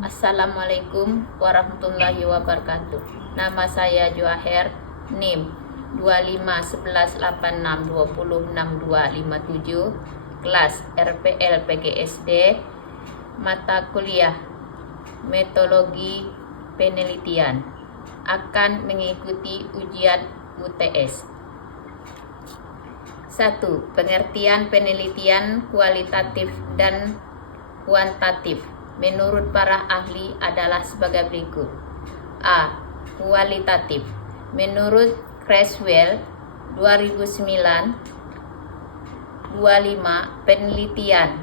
Assalamualaikum warahmatullahi wabarakatuh. Nama saya Joaher, NIM 251186206257, kelas RPL PGSD, mata kuliah metodologi penelitian, akan mengikuti ujian UTS. 1. Pengertian penelitian kualitatif dan kuantitatif menurut para ahli adalah sebagai berikut. A. Kualitatif. Menurut Creswell 2009-25, penelitian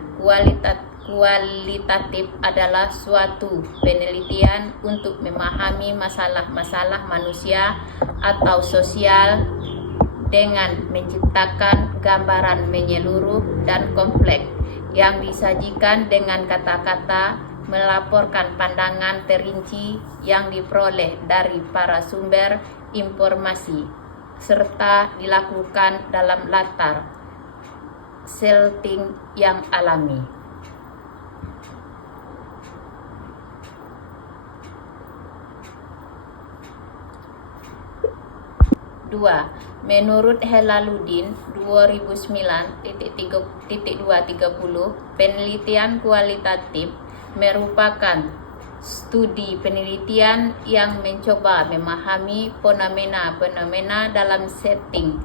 kualitatif adalah suatu penelitian untuk memahami masalah-masalah manusia atau sosial dengan menciptakan gambaran menyeluruh dan kompleks yang disajikan dengan kata-kata, melaporkan pandangan terinci yang diperoleh dari para sumber informasi, serta dilakukan dalam latar setting yang alami. Dua. Menurut Helaluddin 2009-230, penelitian kualitatif merupakan studi penelitian yang mencoba memahami fenomena-fenomena dalam setting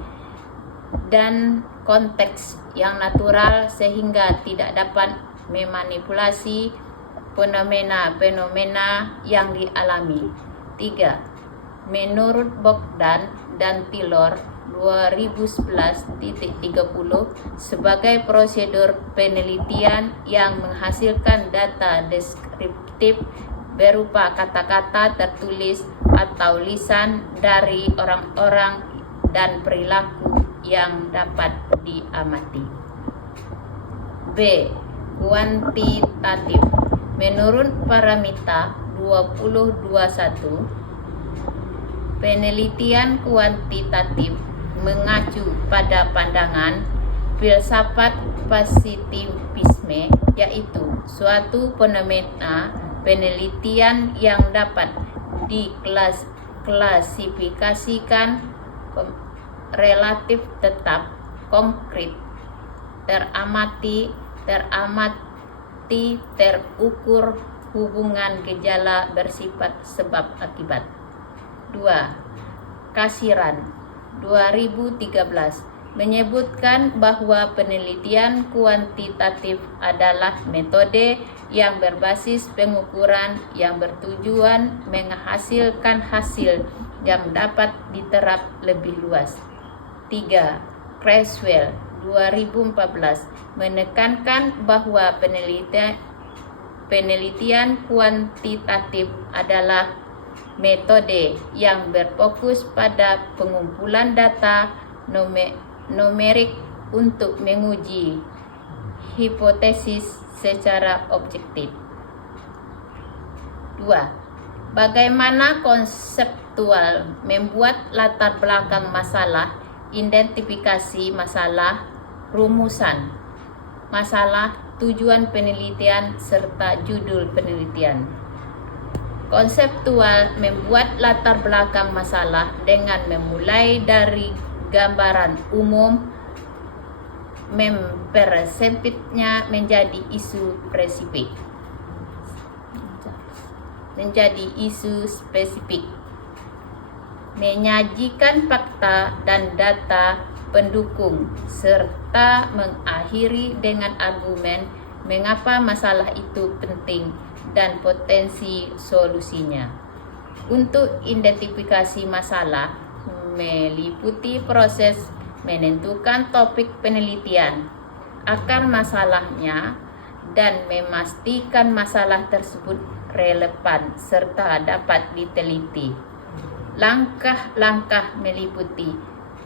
dan konteks yang natural sehingga tidak dapat memanipulasi fenomena-fenomena yang dialami. 3. Menurut Bogdan dan Taylor 2011-30, sebagai prosedur penelitian yang menghasilkan data deskriptif berupa kata-kata tertulis atau lisan dari orang-orang dan perilaku yang dapat diamati. B. Kuantitatif. Menurut Paramita 2021, penelitian kuantitatif mengacu pada pandangan filsafat positivisme, yaitu suatu fenomena penelitian yang dapat diklasifikasikan relatif, tetap, konkret, teramati, terukur, hubungan gejala bersifat sebab akibat. 2. Kasiran 2013 menyebutkan bahwa penelitian kuantitatif adalah metode yang berbasis pengukuran yang bertujuan menghasilkan hasil yang dapat diterap lebih luas. 3. Creswell 2014 menekankan bahwa penelitian kuantitatif adalah metode yang berfokus pada pengumpulan data numerik untuk menguji hipotesis secara objektif. 2. Bagaimana konseptual membuat latar belakang masalah, identifikasi masalah, rumusan masalah, tujuan penelitian, serta judul penelitian. Konseptual membuat latar belakang masalah dengan memulai dari gambaran umum, mempersempitnya menjadi isu spesifik, menyajikan fakta dan data pendukung, serta mengakhiri dengan argumen mengapa masalah itu penting dan potensi solusinya. Untuk identifikasi masalah meliputi proses menentukan topik penelitian, akar masalahnya, dan memastikan masalah tersebut relevan serta dapat diteliti. Langkah-langkah meliputi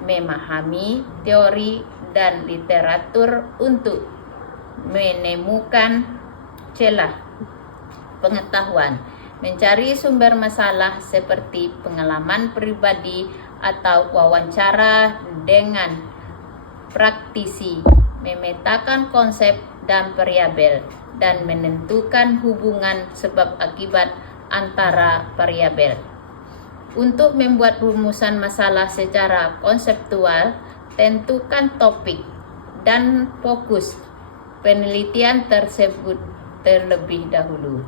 memahami teori dan literatur untuk menemukan celah pengetahuan, mencari sumber masalah seperti pengalaman pribadi atau wawancara dengan praktisi, memetakan konsep dan variabel, dan menentukan hubungan sebab akibat antara variabel. Untuk membuat rumusan masalah secara konseptual, tentukan topik dan fokus penelitian tersebut terlebih dahulu.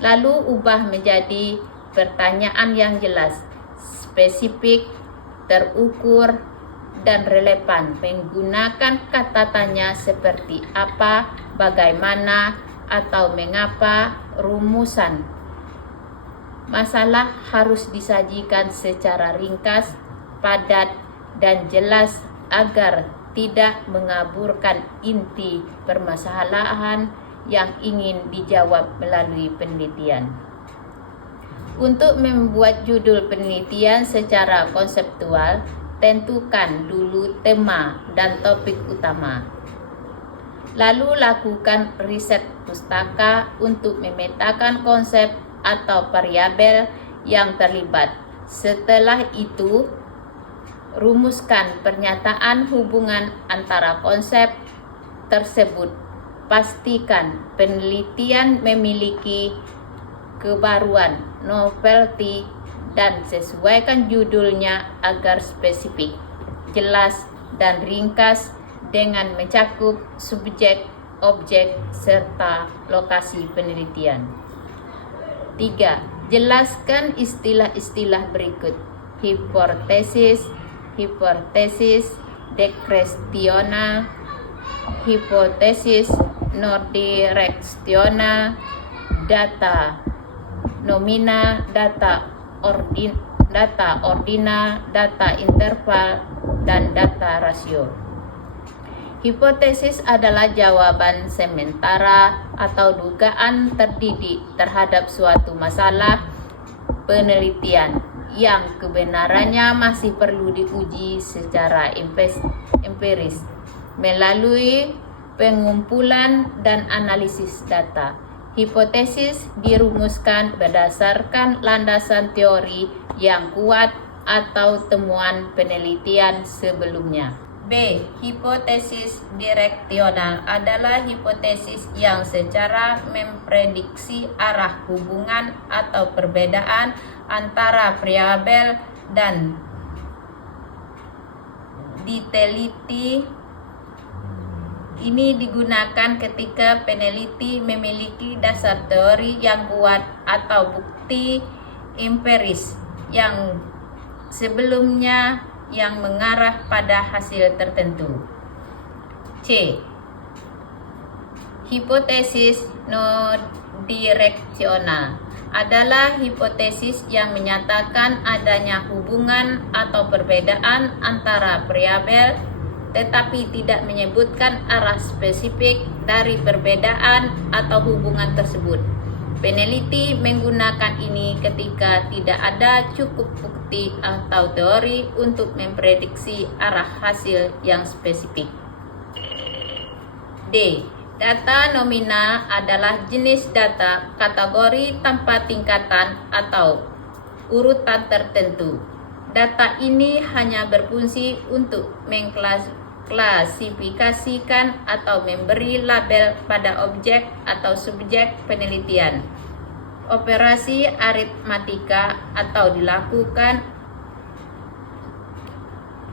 Lalu ubah menjadi pertanyaan yang jelas, spesifik, terukur, dan relevan menggunakan kata tanya seperti apa, bagaimana, atau mengapa. Rumusan masalah harus disajikan secara ringkas, padat, dan jelas agar tidak mengaburkan inti permasalahan yang ingin dijawab melalui penelitian. Untuk membuat judul penelitian secara konseptual, tentukan dulu tema dan topik utama. Lalu lakukan riset pustaka untuk memetakan konsep atau variabel yang terlibat. Setelah itu, rumuskan pernyataan hubungan antara konsep tersebut. Pastikan penelitian memiliki kebaruan, novelty, dan sesuaikan judulnya agar spesifik, jelas, dan ringkas dengan mencakup subjek, objek, serta lokasi penelitian. 3. Jelaskan istilah-istilah berikut: hipotesis, dekrestiona, hipotesis non direksiona, data nomina, data ordina, data interval, dan data rasio. Hipotesis adalah jawaban sementara atau dugaan terdidik terhadap suatu masalah penelitian yang kebenarannya masih perlu diuji secara empiris melalui pengumpulan dan analisis data. Hipotesis dirumuskan berdasarkan landasan teori yang kuat atau temuan penelitian sebelumnya. B. Hipotesis direksional adalah hipotesis yang secara memprediksi arah hubungan atau perbedaan antara variabel dan diteliti. Ini digunakan ketika peneliti memiliki dasar teori yang kuat atau bukti empiris yang sebelumnya yang mengarah pada hasil tertentu. C. Hipotesis non direksional adalah hipotesis yang menyatakan adanya hubungan atau perbedaan antara variabel tetapi tidak menyebutkan arah spesifik dari perbedaan atau hubungan tersebut. Peneliti menggunakan ini ketika tidak ada cukup bukti atau teori untuk memprediksi arah hasil yang spesifik. D. Data nomina adalah jenis data kategori tanpa tingkatan atau urutan tertentu. Data ini hanya berfungsi untuk mengklasifikasikan atau memberi label pada objek atau subjek penelitian. Operasi aritmatika atau dilakukan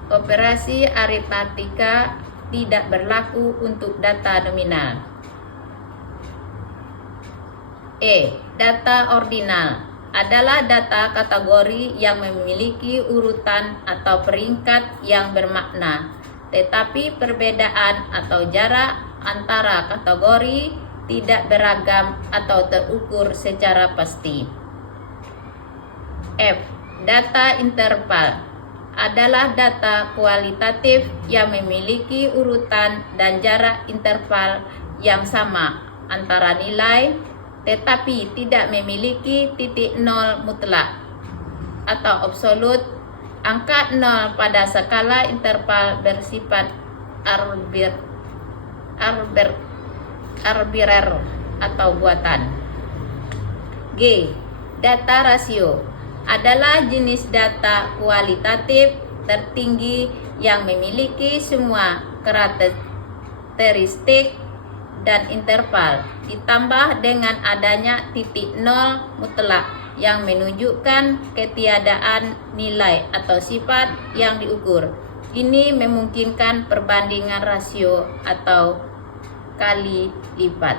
operasi aritmatika tidak berlaku untuk data nominal. E. Data ordinal adalah data kategori yang memiliki urutan atau peringkat yang bermakna, tetapi perbedaan atau jarak antara kategori tidak beragam atau terukur secara pasti. F. Data interval adalah data kualitatif yang memiliki urutan dan jarak interval yang sama antara nilai, tetapi tidak memiliki titik nol mutlak atau absolut. Angka nol pada skala interval bersifat arbitrer atau buatan. G. Data rasio adalah jenis data kualitatif tertinggi yang memiliki semua karakteristik dan interval, ditambah dengan adanya titik nol mutlak yang menunjukkan ketiadaan nilai atau sifat yang diukur. Ini memungkinkan perbandingan rasio atau kali lipat.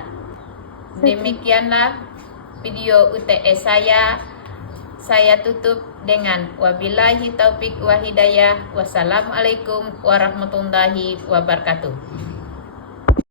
Demikianlah video UTS saya. Saya tutup dengan wabillahi taufik wa hidayah. Wassalamualaikum warahmatullahi wabarakatuh.